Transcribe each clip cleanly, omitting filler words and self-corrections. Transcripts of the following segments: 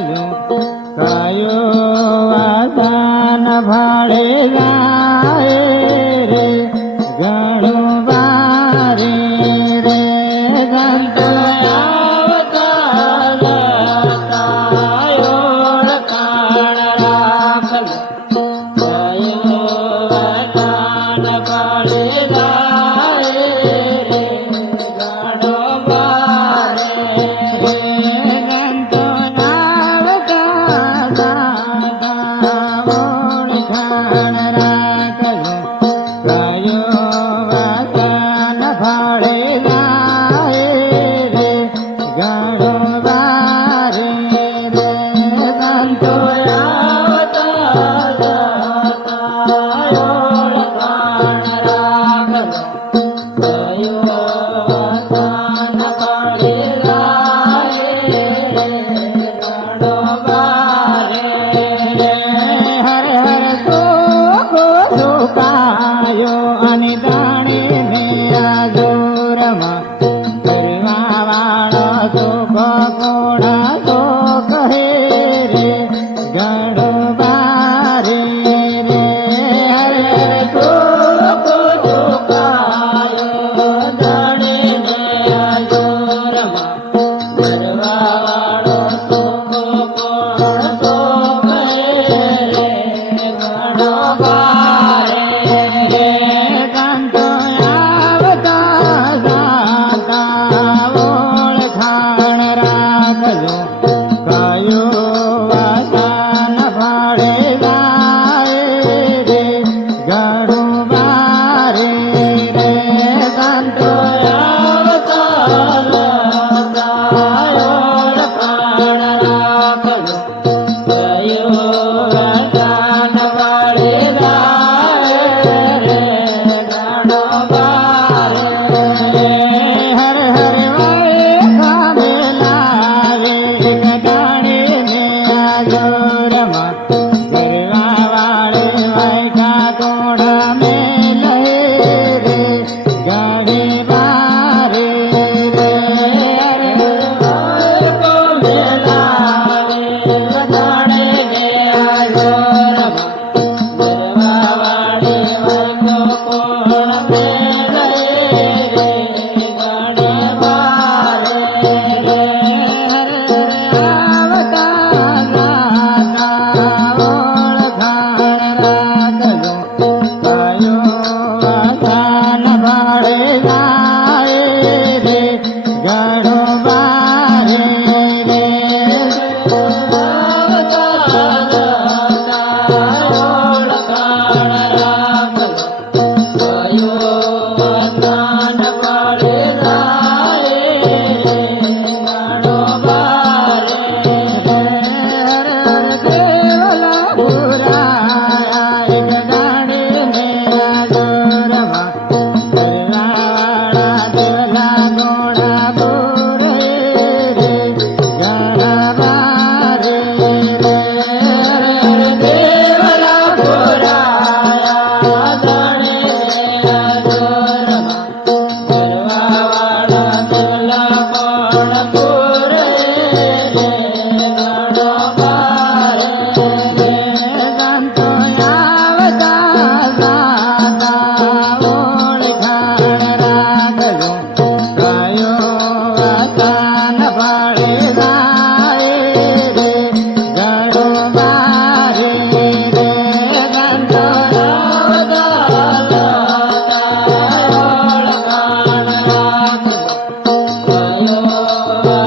રાખજો કયો વાસન ભાડે જાય રે ઘણું બારે રે સંત આવતા જતા ઓળખાણ રાખજો કયો વાસન ભાડે જાય રે ઘણું બારે રે સંત આવતા જતા ઓળખાણ રાખજો કયો વાસન ભાડે જાય રે ઘણું બારે રે સંતો આવતા જતા ઓળખાણ રાખજો કયો વાસન ભાડે જાય રે ઘણું બારે રે હરે હરે સુખો સુખાયો અને દાણે મેરા જોરમાં કરવા વાળો સુખ કોણા સુખ હે રે ઘણું બારે રે હરે હરે સુખો સુખાયો દાણે મેરા જોરમાં કરવા વાળો સુખ કોણ સુખ હે રે ઘણું બારે રે સંતો આવતા જતા ઓળખાણ રાખજો કયો વાસન ભાડે જાય રે ઘણું બારે રે સંતો આવતા જતા ઓળખાણ રાખજો કયો વાસન ભાડે જાય રે ઘણું બારે રે હરે હરે વાયખાને લાવે એક દાણે મેરા જોરમાં કરવા વાળે વાયખા કોણા મેલે રે ઘણી બારે રે હરે વાયખો મેલાવે એક દાણે મેરા જોરમાં કરવા વાળે વાયખો કોણા મેલે રે ઘણી બારે રે હરે હરે આવતા જતા ઓળખાણ રાખજો કયો વાસન ભાડે જાય રે ઘણું બારે રે આવતા જતા ઓળખાણ રાખજો કયો વાસન ભાડે જાય રે ઘણું બારે રે હરે હરે દેવલા પુરાયા એક દાણે મેરા જોરમાં કરવા વાળા દેવલા ગોળા બોરે રે ઘણા બારે રે હરે હરે દેવલા પુરાયા દાણે મેરા જોરમાં કરવા વાળા દેવલા ગોળા બોરે રે ઘણો બારે રે સંતો આવતા જતા ઓળખાણ રાખજો કયો વાસન ભાડે જાય રે ઘણું બારે રે સંતો આવતા જતા ઓળખાણ રાખજો કયો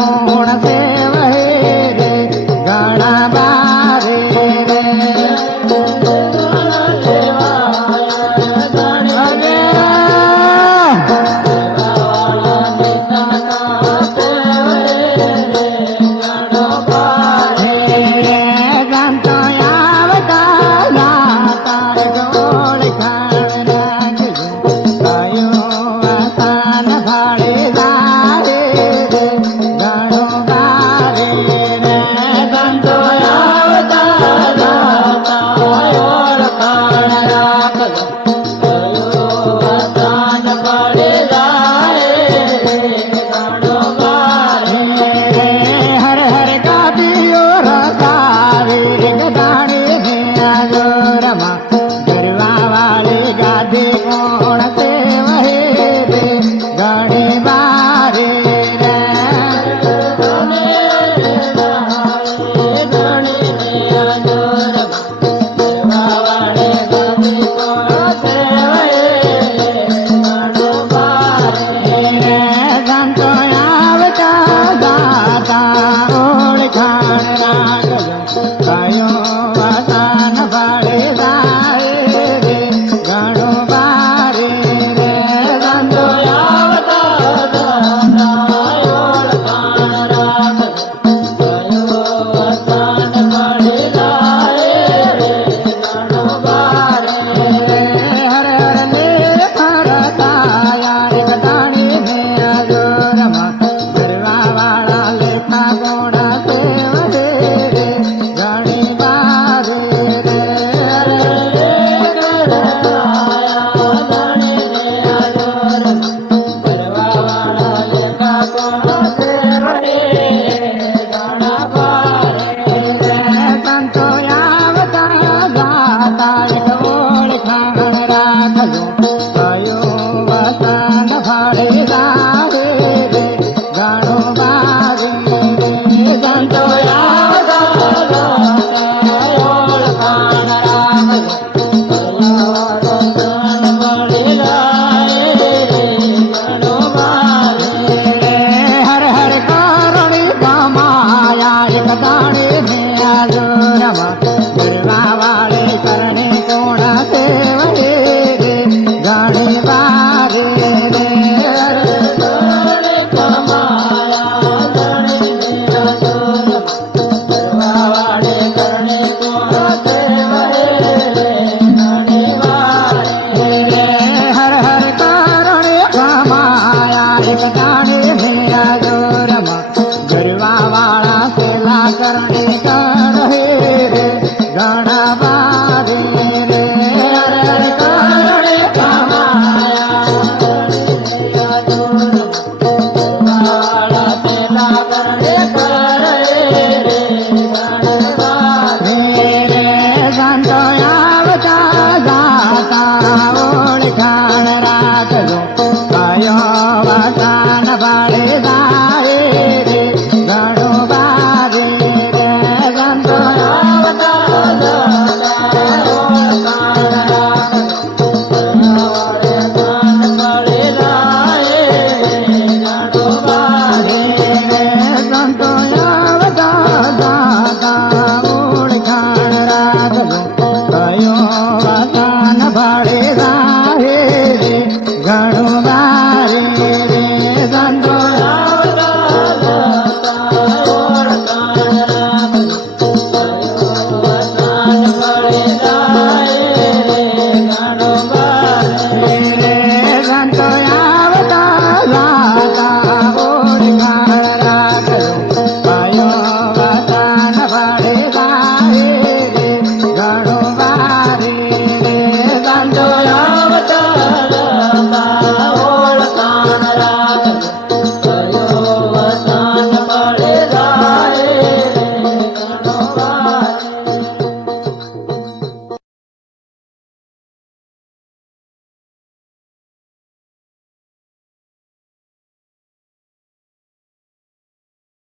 कोण सेवहे रे गणा बारे रे